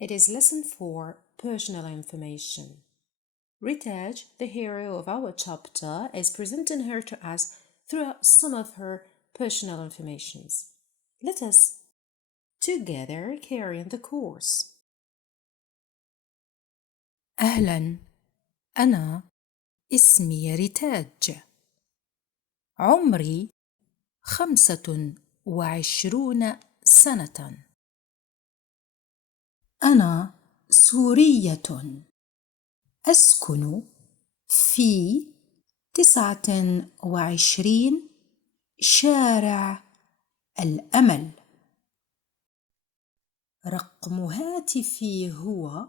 It is lesson 4, personal information. Ritaj, the hero of our chapter, is presenting her to us throughout some of her personal informations. Let us together carry on the course. أهلاً، أنا اسمي ريتاج. عمري 25 سنة. أنا سورية. أسكن في 29 شارع الأمل. رقم هاتفي هو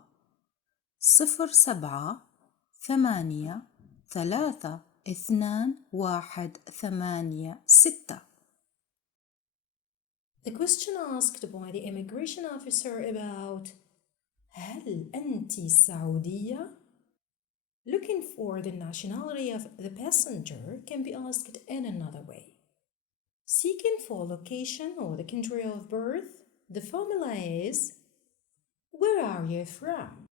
07832186. The question asked by the immigration officer about هل أنت سعودية? Looking for the nationality of the passenger can be asked in another way. Seeking for location or the country of birth, the formula is where are you from?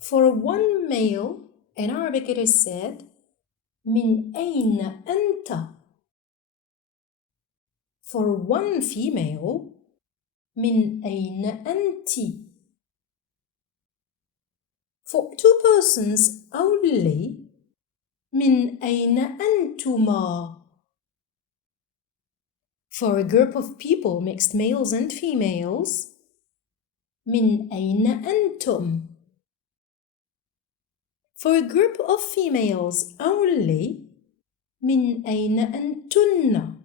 For one male, in Arabic it is said من أين أنت? For one female, من أين أنت? For two persons only, من أين أنتما? For a group of people, mixed males and females, من أين أنتم? For a group of females only, من أين أنتن?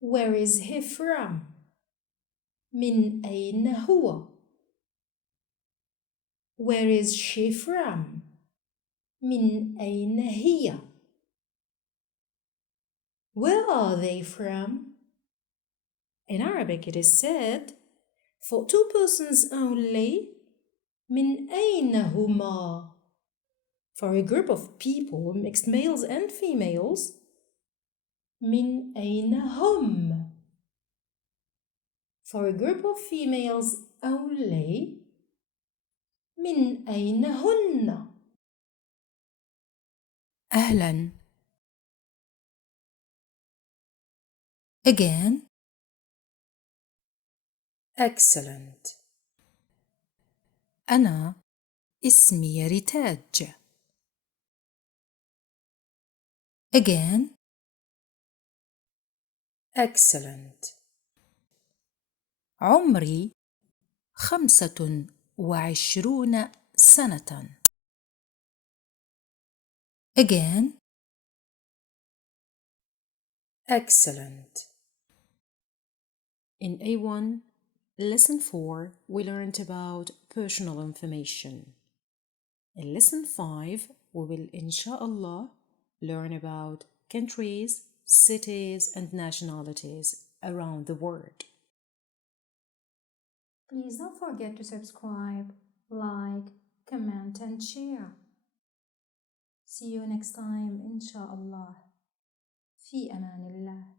Where is he from? من أين هو? Where is she from? من أين هي? Where are they from? In Arabic it is said, for two persons only, من أين هما? For a group of people, mixed males and females, من أين هم? For a group of females only, من أين هن? أهلاً. Again. Excellent. أنا اسمي ريتاج. Again. Excellent. عمري 25 سنة. Again. Excellent. In A1, Lesson 4, we learned about personal information. In Lesson 5, we will, inshallah, learn about countries, cities, and nationalities around the world. Please don't forget to subscribe, like, comment, and share. See you next time, inshallah. في أمان الله.